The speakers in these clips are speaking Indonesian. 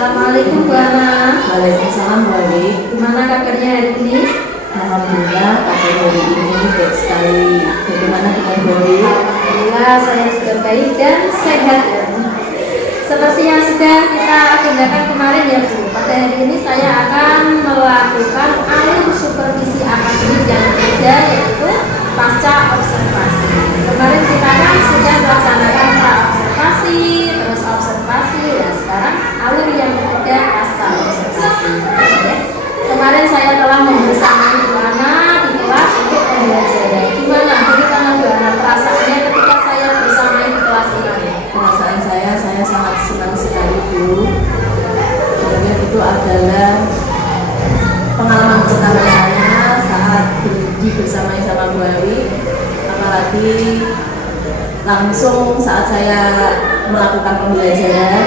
Assalamualaikum Bu Ana. Waalaikumsalam Bu Ali. Gimana kabarnya hari ini? Alhamdulillah kabar hari ini baik sekali. Bagaimana dengan Bu Ali? Alhamdulillah saya sudah baik dan sehat ya. Seperti yang sudah kita agendakan kemarin ya Bu, pada hari ini saya akan melakukan alur supervisi akademik yang berbeda, yaitu pasca observasi. Kemarin kita kan sudah melaksanakan pra-observasi, terus observasi, dan sekarang alur yang berbeda pasca observasi. Kemarin saya telah membersamai Bu Ana di kelas untuk pembelajaran. Gimana? Bagaimana Bu Ana perasaannya ketika saya bersamai di kelas ini? Perasaan saya sangat senang sekali Bu. Karena itu adalah pengalaman pertama saya saat berhenti bersama Bu Ali. Apalagi langsung saat saya melakukan pembelajaran,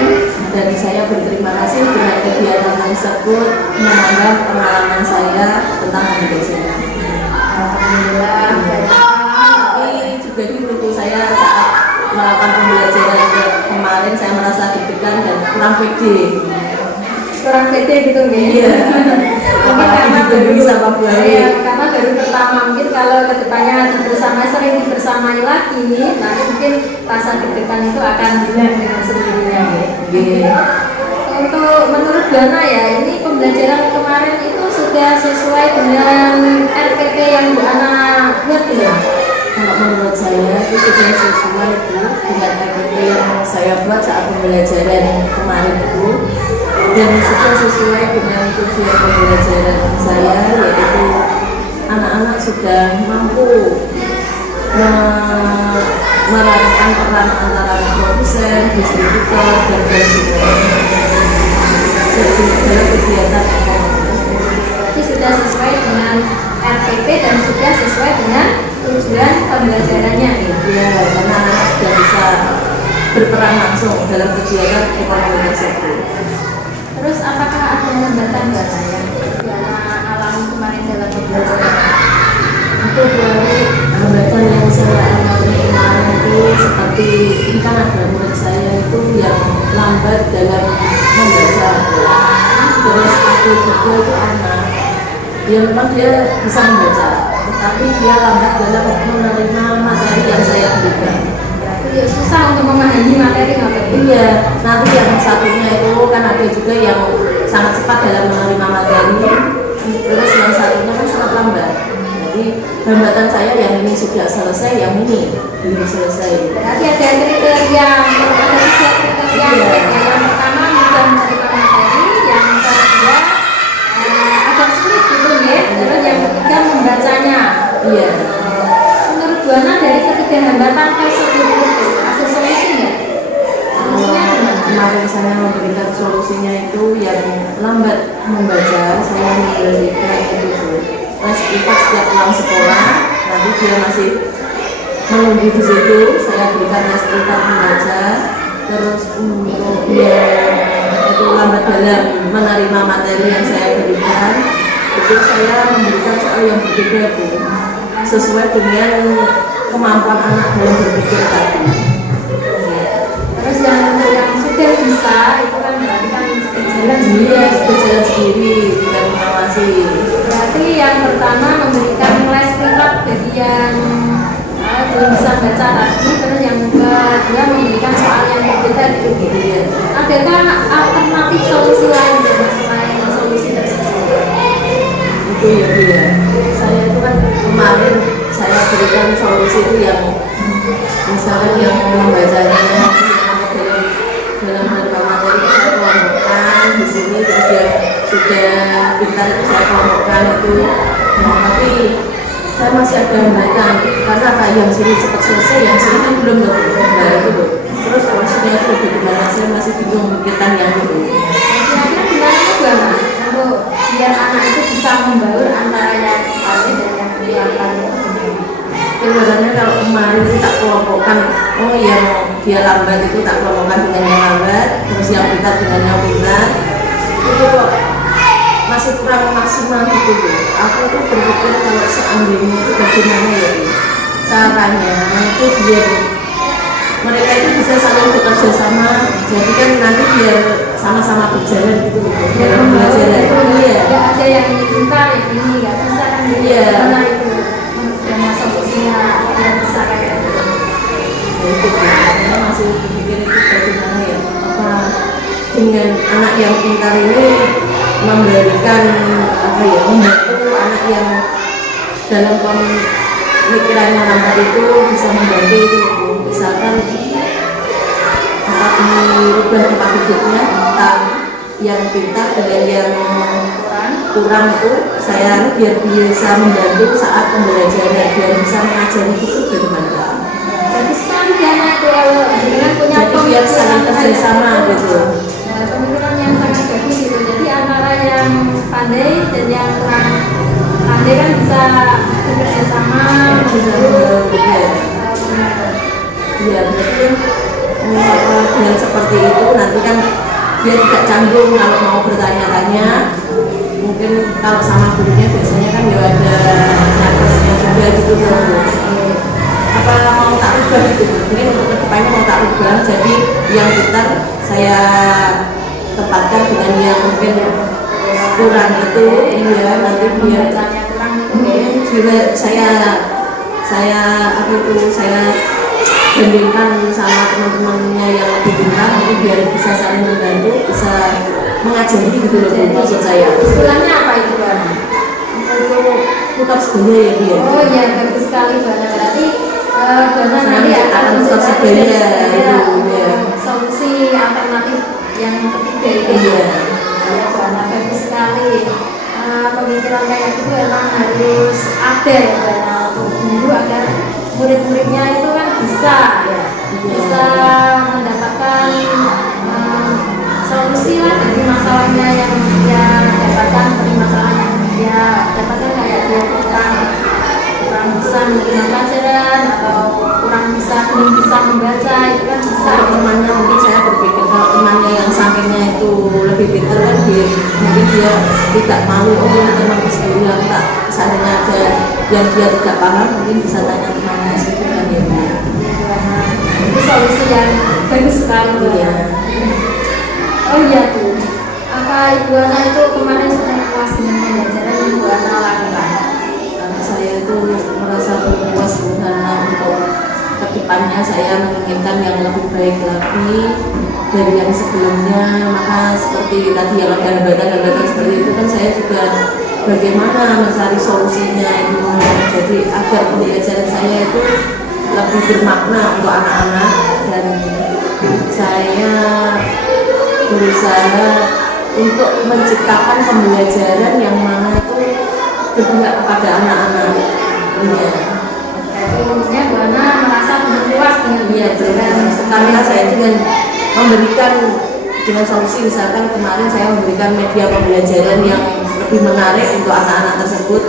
dan saya berterima kasih dengan kegiatan tersebut menambah pengalaman saya tentang pembelajaran. Alhamdulillah. Tapi juga dulu saya saat melakukan pembelajaran kemarin saya merasa deg-degan dan kurang pede. Kurang pede gitu nggih. Iya. Apalagi ditemui sama Bu Ali. Karena baru pertama, mungkin kalau kedepannya bersama sering dibersamai lagi, nah mungkin rasa deg-degan itu akan hilang dengan sendirinya. Iya. Untuk menurut Dana ya, ini pembelajaran kemarin itu sudah sesuai dengan RPP yang Bu Ana buat ya? Kalau menurut saya itu sudah sesuai Bu dengan RPP yang saya buat saat pembelajaran kemarin itu, dan sudah sesuai dengan tujuan pembelajaran saya, yaitu anak-anak sudah mampu merasakan peran antara produsen, distributor, dan konsumen dalam kegiatan ekonomi. Jadi sudah sesuai dengan RPP dan sudah sesuai dengan tujuan pembelajarannya nih. Ya, karena anak sudah bisa berperan langsung dalam kegiatan ekonomi tersebut. Terus apakah ada hambatan nggak yang Dana alami kemarin dalam pembelajaran? Itu dari hambatan yang saya alami kemarin itu seperti ini, kan ada murid saya itu yang lambat dalam membaca. Terus aku juga itu anak yang memang dia bisa membaca, tetapi dia lambat dalam menerima materi yang saya berikan. Ya, susah untuk memahami materi nggak? Iya, nanti yang satunya itu kan ada juga yang sangat cepat dalam menerima materi, terus yang satunya kan sangat lambat. Jadi hambatan saya yang ini sudah selesai, yang ini belum selesai. Berarti ada kriteria, ada tiga kriteria. Iya. Yang pertama mudah menerima materi, yang kedua agak sulit gitu ya, terus yang ketiga membacanya. Iya. Menurut Bu Ana dari ketiga hambatan tersebut itu ada solusi nggak? Solusinya gimana? Kemarin saya memberikan solusinya itu yang lambat membaca, saya memberikan itu tes IPA setiap pulang sekolah, nanti dia masih menunggu di situ, saya berikan tes IPA membaca. Terus untuk dia itu lambat dalam menerima materi yang saya berikan, itu saya memberikan soal yang berbeda Bu, sesuai dengan kemampuan anak dalam berpikir tadi. Terus yang sudah bisa itu kan berarti kan berjalan sendiri. Iya, berjalan sendiri dan mengawasi. Berarti yang pertama memberikan les privat bagi yang belum bisa baca tadi, terus yang kedua memberikan soal yang berbeda gitu. Iya. Adakah alternatif solusi lain selain solusi tersebut? Itu ya Bu ya. Saya itu kan kemarin saya berikan solusi itu yang misalkan yang membacanya dalam beberapa materi saya kelompokkan di sini, terus dia sudah pintar itu saya kelompokkan itu. Nah, tapi saya masih ada hambatan karena kayak yang sini cepat selesai, yang sini kan belum betul. Nah itu loh. Terus solusinya itu bagaimana? Saya masih bingung memikirkan yang itu. Kira-kira gimana juga Mbak untuk biar anak itu bisa membaur antara yang tadi dan yang belakang? Sebenarnya kalau kemarin itu tak kelompokkan, oh yang dia lambat itu tak kelompokkan dengan yang lambat, terus yang pintar dengan yang pintar, itu kok masih kurang maksimal gitu Bu. Aku tuh berpikir kalau seandainya itu bagaimana ya Bu, caranya itu biar mereka itu bisa saling bekerja sama, jadi kan nanti biar sama-sama berjalan gitu Ya, dalam pembelajaran. Iya. nggak ada yang ini pintar, yang ini nggak bisa kan gitu. Iya. Karena itu yang solusinya yang bisa kayak gitu. Ya, itu saya masih berpikir itu bagaimana ya, apa dengan anak yang pintar ini memberikan apa ya, membantu anak yang dalam pemikirannya lambat itu bisa membantu itu, misalkan apa dirubah tempat hidupnya, entah yang pintar dengan yang kurang itu saya biar bisa membantu saat pembelajaran, biar bisa mengajari itu bagaimana. Jadi sekali dia itu kalau dengan punya Jadi biar saling kerjasama gitu. pemikiran yang sangat bagus gitu. Jadi antara yang pandai dan yang kurang pandai kan bisa bekerja sama, Iya, berarti dengan seperti itu nanti kan dia tidak canggung kalau mau bertanya-tanya. Mungkin kalau sama gurunya biasanya kan ya ada nyatanya juga gitu loh. Apa mau tak ubah gitu, mungkin untuk kedepannya mau tak ubah, jadi yang pintar saya tempatkan dengan yang mungkin kurang itu, iya nanti biar juga saya apa itu saya bandingkan sama teman-temannya yang lebih pintar, nanti biar bisa saling membantu, bisa mengajari gitu loh Bu, maksud saya. Istilahnya apa itu Bang? Itu putar sebaya ya dia. Oh iya, bagus sekali Bana. Berarti Bana Saya nanti akan akan putar sebaya itu ya. solusi alternatif yang ketiga itu. Iya. Ya Bana, bagus sekali. Pemikiran kayak itu emang harus ada ya Bana, untuk guru agar murid-muridnya itu kan bisa bisa mendapatkan solusi lah dari masalahnya yang dia dapatkan, dari masalah yang dia dapatkan, kayak dia kurang bisa menerima pelajaran atau belum bisa membaca, itu kan bisa. Kalau temannya mungkin saya berpikir kalau temannya yang sampingnya itu lebih pintar kan mungkin dia tidak malu, oh ini teman sendiri yang tak seandainya ada yang dia tidak paham mungkin bisa tanya temannya situ kan ya. Itu solusi yang bagus sekali Bu. Iya. Oh iya Bu, apa Ibu Ana itu kemarin sudah puas dengan pembelajaran yang Ibu Ana lakukan? Saya itu merasa berpuas karena untuk kedepannya saya menginginkan yang lebih baik lagi dari yang sebelumnya. Maka seperti tadi yang ada hambatan-hambatan seperti itu kan saya juga bagaimana mencari solusinya itu, jadi agar pembelajaran saya itu lebih bermakna untuk anak-anak, dan saya berusaha untuk menciptakan pembelajaran yang mana itu berpihak kepada anak-anak. Iya. Jadi intinya Bu Ana merasa puas dengan pembelajaran. Karena saya dengan memberikan dengan solusi, misalkan kemarin saya memberikan media pembelajaran yang lebih menarik untuk anak-anak tersebut.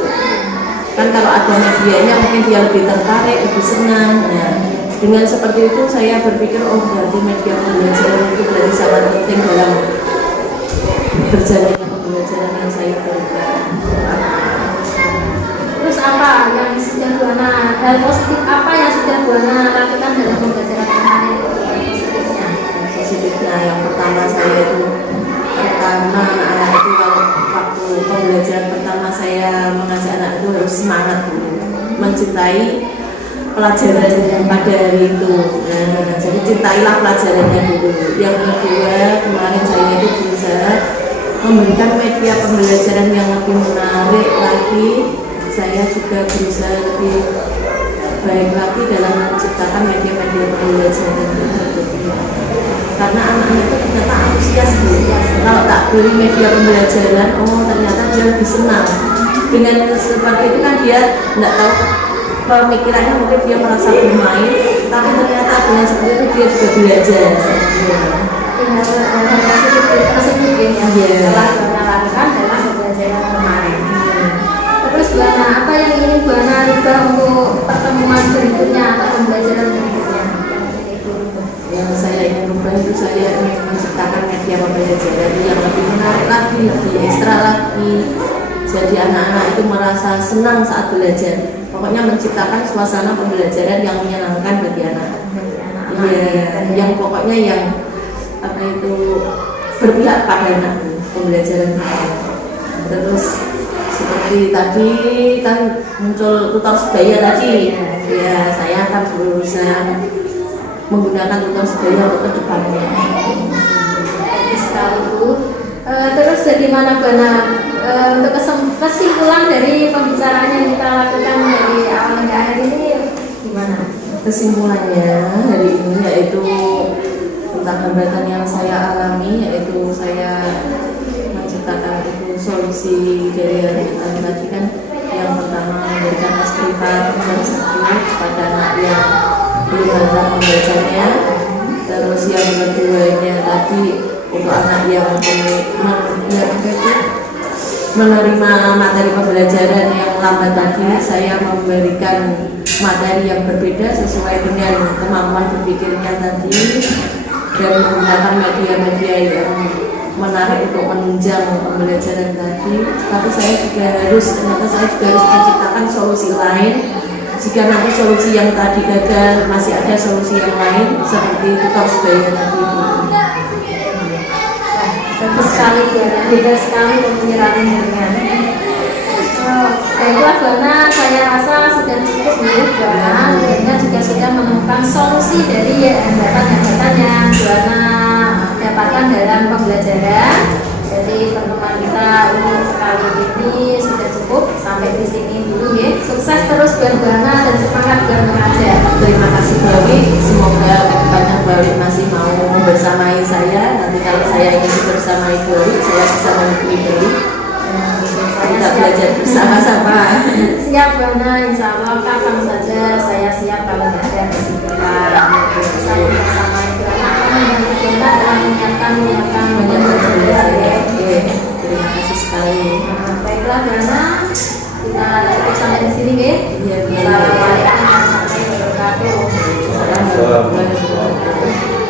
Kan kalau ada medianya mungkin dia lebih tertarik, lebih senang. Nah, dengan seperti itu saya berpikir oh berarti media pembelajaran itu berarti sangat penting dalam berjalannya pembelajaran yang saya berikan. Terus apa yang sudah Bu Ana, hal positif apa yang sudah Bu Ana lakukan dalam pembelajaran kemarin? Positifnya? Positifnya yang pertama saya itu anak-anak itu kalau waktu pembelajaran pertama saya mengajak anak itu harus semangat dulu, mencintai pelajaran pada hari itu. Nah, jadi cintailah pelajarannya dulu. Yang kedua kemarin saya itu berusaha memberikan media pembelajaran yang lebih menarik lagi. Saya juga berusaha lebih baik lagi dalam menciptakan media-media pembelajaran tersebut. Karena anak-anak itu ternyata antusias kalau tak beri media pembelajaran, oh ternyata dia lebih senang. Dengan seperti itu kan dia tidak tahu pemikirannya, mungkin dia merasa bermain, tapi ternyata dengan seperti itu dia juga belajar. Tersebut ya, telah Bu Ana lakukan dalam pembelajaran kemarin. Terus Bu Ana, apa yang ingin Bu Ana rubah untuk pertemuan berikutnya atau pembelajaran berikutnya? Yang saya ingin rubah itu saya ingin menciptakan media pembelajaran yang lebih menarik lagi, lebih ekstra lagi. Jadi anak-anak itu merasa senang saat belajar. Pokoknya menciptakan suasana pembelajaran yang menyenangkan bagi anak. Iya, yang pokoknya yang apa itu berpihak pada anakku pembelajaran kita. Terus seperti tadi kan muncul tutor sebaya tadi, ya saya akan berusaha menggunakan tutor sebaya untuk kedepannya. Bagus sekali Bu. Terus bagaimana Bu Ana, untuk kesimpulan dari pembicaraan yang kita lakukan dari awal hingga akhir ini gimana? Kesimpulannya hari ini yaitu tentang hambatan yang saya alami, yaitu saya menciptakan itu solusi dari hambatan tadi kan. Yang pertama memberikan les privat dan satu kepada anak yang belum lancar membacanya. Terus yang keduanya tadi untuk anak yang menerima materi pembelajaran yang lambat tadi, saya memberikan materi yang berbeda sesuai dengan kemampuan berpikirnya tadi, dan menggunakan media-media yang menarik untuk menunjang pembelajaran tadi. Tapi saya juga harus menciptakan solusi lain. Jika nanti solusi yang tadi gagal, masih ada solusi yang lain seperti tutor sebaya tadi. Bagus sekali Bu Ana, hebat sekali penyerahannya. Baiklah Bu Ana, saya rasa sudah cukup Bu Ana, dan juga sudah menemukan solusi dari hambatan-hambatan yang Bu Ana dapatkan dalam pembelajaran. Jadi pertemuan kita untuk kali ini sudah cukup, sampai di sini dulu ya. Sukses terus buat Bu Ana dan semangat buat mengajar. Terima kasih Bu Awi, semoga kedepannya Bu Awi masih mau membersamai saya. Nanti kalau saya ingin bersamai Bu Awi, saya bisa menghubungi Bu Awi. Kita belajar bersama-sama. Siap Bu Ana, insya Allah kapan saja saya siap kalau ada kesibukan. Saya bersama Bu Ana membantu Bu Ana dalam menyiapkan belajar ya. Terima kasih sekali. Baiklah Bu Ana, kita cukup sampai di sini ya. Iya, Bu Awi. Assalamualaikum warahmatullahi wabarakatuh. Assalamualaikum warahmatullahi wabarakatuh.